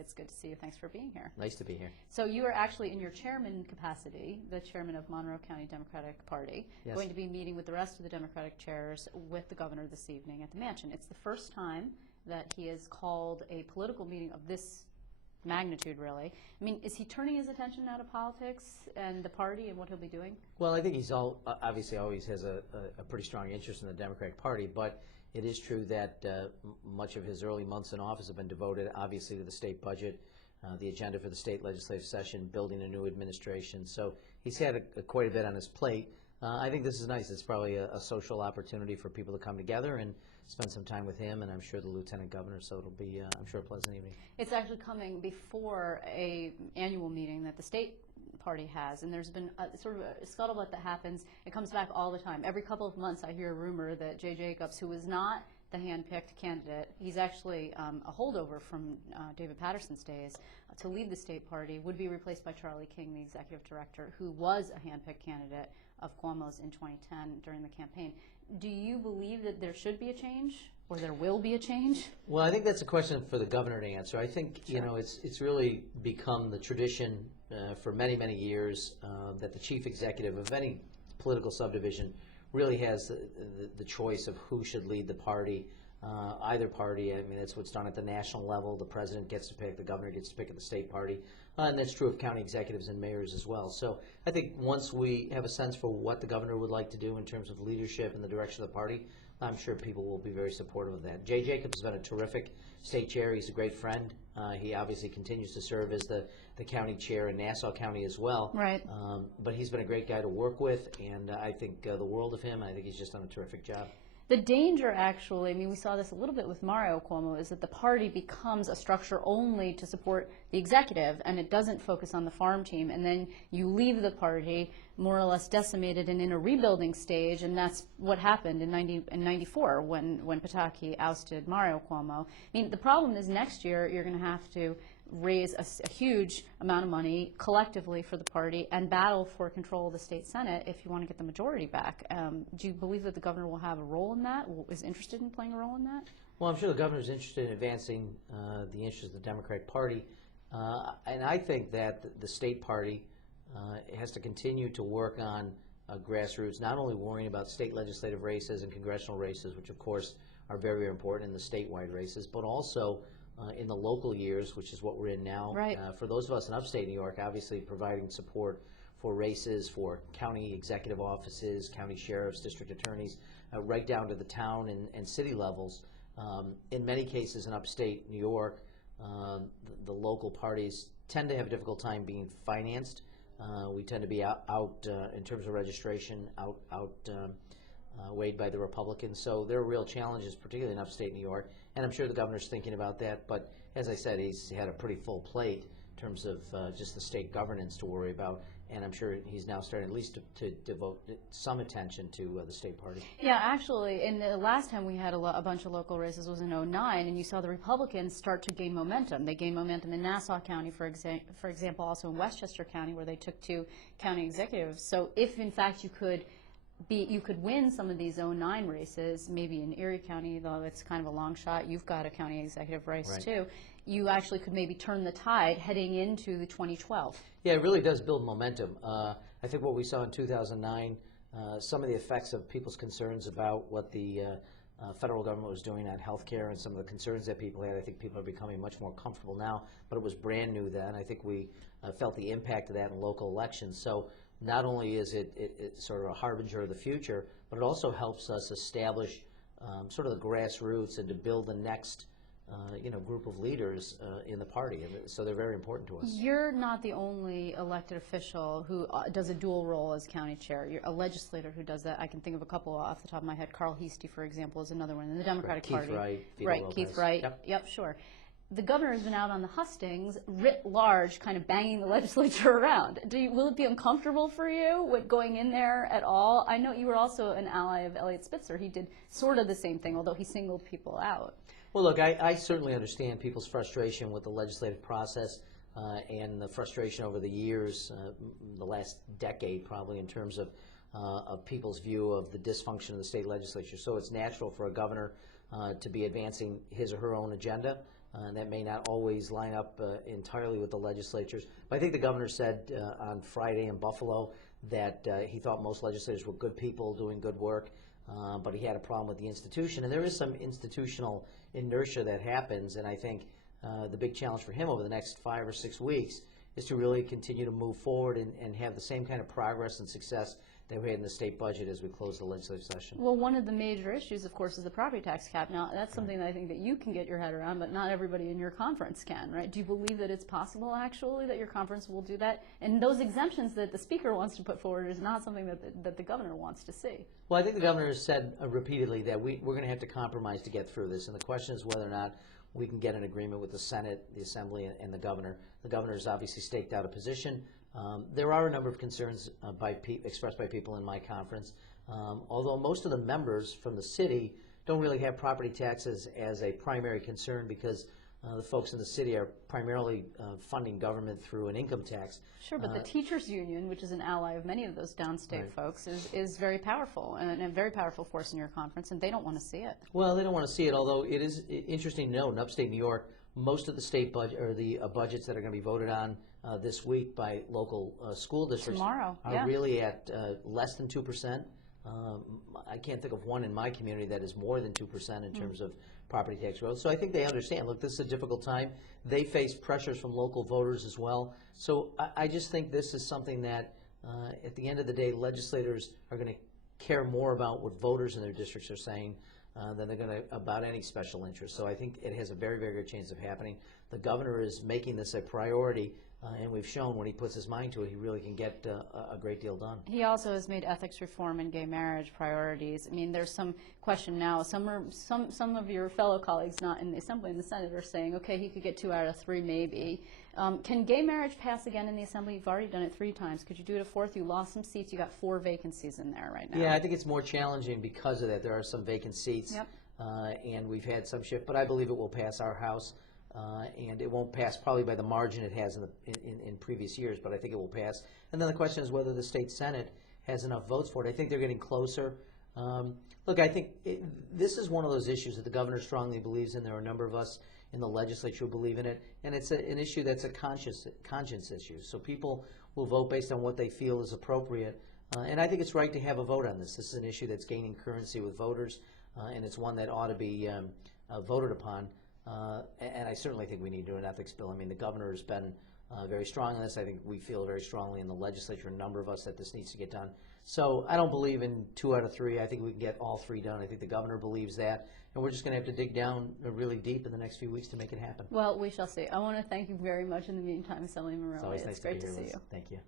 It's good to see you. Thanks for being here. Nice to be here. So you are actually in your chairman capacity, the chairman of Monroe County Democratic Party, Yes. going to be meeting with the rest of the Democratic chairs with the governor this evening at the mansion. It's the first time that he has called a political meeting of this magnitude, really. I mean, is he turning his attention now to politics and the party and what he'll be doing? Well, I think he's obviously always has a pretty strong interest in the Democratic Party, but it is true that much of his early months in office have been devoted, obviously, to the state budget, the agenda for the state legislative session, building a new administration. So he's had quite a bit on his plate. I think this is nice. It's probably a social opportunity for people to come together and spend some time with him, and I'm sure the lieutenant governor, so it'll be, I'm sure, a pleasant evening. It's actually coming before a annual meeting that the state party has, and there's been sort of a scuttlebutt that happens. It comes back all the time. Every couple of months I hear a rumor that Jay Jacobs, who was not the hand-picked candidate, he's actually a holdover from David Patterson's days, to lead the state party, would be replaced by Charlie King, the executive director, who was a hand-picked candidate of Cuomo's in 2010 during the campaign. Do you believe that there should be a change, or there will be a change? Well, I think that's a question for the governor to answer. I think, Sure. you know, it's really become the tradition for many, many years that the chief executive of any political subdivision really has the choice of who should lead the party. Either party, I mean, that's what's done at the national level. The president gets to pick, the governor gets to pick at the state party, and that's true of county executives and mayors as well. So I think once we have a sense for what the governor would like to do in terms of leadership and the direction of the party, I'm sure people will be very supportive of that. Jay Jacobs has been a terrific state chair. He's a great friend. He obviously continues to serve as the county chair in Nassau County as well. Right. But he's been a great guy to work with, and I think the world of him. I think he's just done a terrific job. The danger, actually, I mean, we saw this a little bit with Mario Cuomo, is that the party becomes a structure only to support the executive, and it doesn't focus on the farm team. And then you leave the party more or less decimated and in a rebuilding stage, and that's what happened in 94 when Pataki ousted Mario Cuomo. I mean, the problem is next year you're going to have to raise a huge amount of money collectively for the party and battle for control of the state Senate if you want to get the majority back. Do you believe that the governor will have a role in that, is interested in playing a role in that? Well, I'm sure the governor is interested in advancing the interests of the Democratic Party. And I think that the state party has to continue to work on grassroots, not only worrying about state legislative races and congressional races, which of course are very, very important in the statewide races, but also in the local years, which is what we're in now. Right. For those of us in upstate New York, obviously providing support for races, for county executive offices, county sheriffs, district attorneys, right down to the town and city levels. In many cases in upstate New York, the local parties tend to have a difficult time being financed. We tend to be out in terms of registration, weighed by the Republicans. So there are real challenges, particularly in upstate New York, and I'm sure the governor's thinking about that. But as I said, he's had a pretty full plate in terms of just the state governance to worry about, and I'm sure he's now starting at least to devote some attention to the state party. Yeah, actually, and the last time we had a bunch of local races was in 2009, and you saw the Republicans start to gain momentum. They gained momentum in Nassau County, for example, also in Westchester County, where they took 2 county executives. So if, in fact, you could win some of these 2009 races, maybe in Erie County, though it's kind of a long shot. You've got a county executive race, right, too. You actually could maybe turn the tide heading into the 2012. Yeah, it really does build momentum. I think what we saw in 2009, some of the effects of people's concerns about what the federal government was doing on health care and some of the concerns that people had, I think people are becoming much more comfortable now, but it was brand new then. I think we felt the impact of that in local elections. So not only is it sort of a harbinger of the future, but it also helps us establish sort of the grassroots and to build the next group of leaders in the party. And so they're very important to us. You're not the only elected official who does a dual role as county chair. You're a legislator who does that. I can think of a couple off the top of my head. Carl Heastie, for example, is another one in the Democratic Keith Party. Wright, Vito right, Lopez. Keith Wright. Yep, sure. The governor has been out on the hustings, writ large, kind of banging the legislature around. Will it be uncomfortable for you with going in there at all? I know you were also an ally of Eliot Spitzer. He did sort of the same thing, although he singled people out. Well, look, I certainly understand people's frustration with the legislative process and the frustration over the years, the last decade probably, in terms of people's view of the dysfunction of the state legislature. So it's natural for a governor to be advancing his or her own agenda. and that may not always line up entirely with the legislatures. But I think the governor said on Friday in Buffalo that he thought most legislators were good people doing good work, but he had a problem with the institution. And there is some institutional inertia that happens, and I think the big challenge for him over the next 5 or 6 weeks is to really continue to move forward and have the same kind of progress and success that we had in the state budget as we close the legislative session. Well, one of the major issues, of course, is the property tax cap. Now, that's something that I think that you can get your head around, but not everybody in your conference can, right? Do you believe that it's possible, actually, that your conference will do that? And those exemptions that the speaker wants to put forward is not something that the governor wants to see. Well, I think the governor has said repeatedly that we're going to have to compromise to get through this, and the question is whether or not we can get an agreement with the Senate, the Assembly, and the governor. The governor has obviously staked out a position. There are a number of concerns expressed by people in my conference, although most of the members from the city don't really have property taxes as a primary concern because the folks in the city are primarily funding government through an income tax. Sure, but the teachers union, which is an ally of many of those downstate Right. folks, is very powerful and a very powerful force in your conference, and they don't want to see it. Well, they don't want to see it, although it is interesting to note in upstate New York, most of the state budget or the budgets that are going to be voted on this week by local school districts Tomorrow, are yeah. really at less than 2%. I can't think of one in my community that is more than 2% in terms of property tax growth. So I think they understand, look, this is a difficult time. They face pressures from local voters as well. So I just think this is something that at the end of the day, legislators are going to care more about what voters in their districts are saying than they're going to about any special interest. So I think it has a very, very good chance of happening. The governor is making this a priority, and we've shown when he puts his mind to it, he really can get a great deal done. He also has made ethics reform and gay marriage priorities. I mean, there's some question now. Some of your fellow colleagues, not in the Assembly and the Senate, are saying, okay, he could get 2 out of 3 maybe. Can gay marriage pass again in the Assembly? You've already done it 3 times. Could you do it a 4th? You lost some seats. You got 4 vacancies in there right now. Yeah, I think it's more challenging because of that. There are some vacant seats, Yep. and we've had some shift, but I believe it will pass our House. And it won't pass probably by the margin it has in previous years, but I think it will pass. And then the question is whether the state Senate has enough votes for it. I think they're getting closer. Look, I think this is one of those issues that the governor strongly believes in. There are a number of us in the legislature who believe in it, and it's an issue that's a conscience issue. So people will vote based on what they feel is appropriate. And I think it's right to have a vote on this. This is an issue that's gaining currency with voters, and it's one that ought to be voted upon. And I certainly think we need to do an ethics bill. I mean, the governor has been very strong on this. I think we feel very strongly in the legislature, a number of us, that this needs to get done. So I don't believe in 2 out of 3. I think we can get all 3 done. I think the governor believes that. And we're just going to have to dig down really deep in the next few weeks to make it happen. Well, we shall see. I want to thank you very much in the meantime, Assemblyman Morelle. It's always nice It's great to be to here, see Liz. you. Thank you.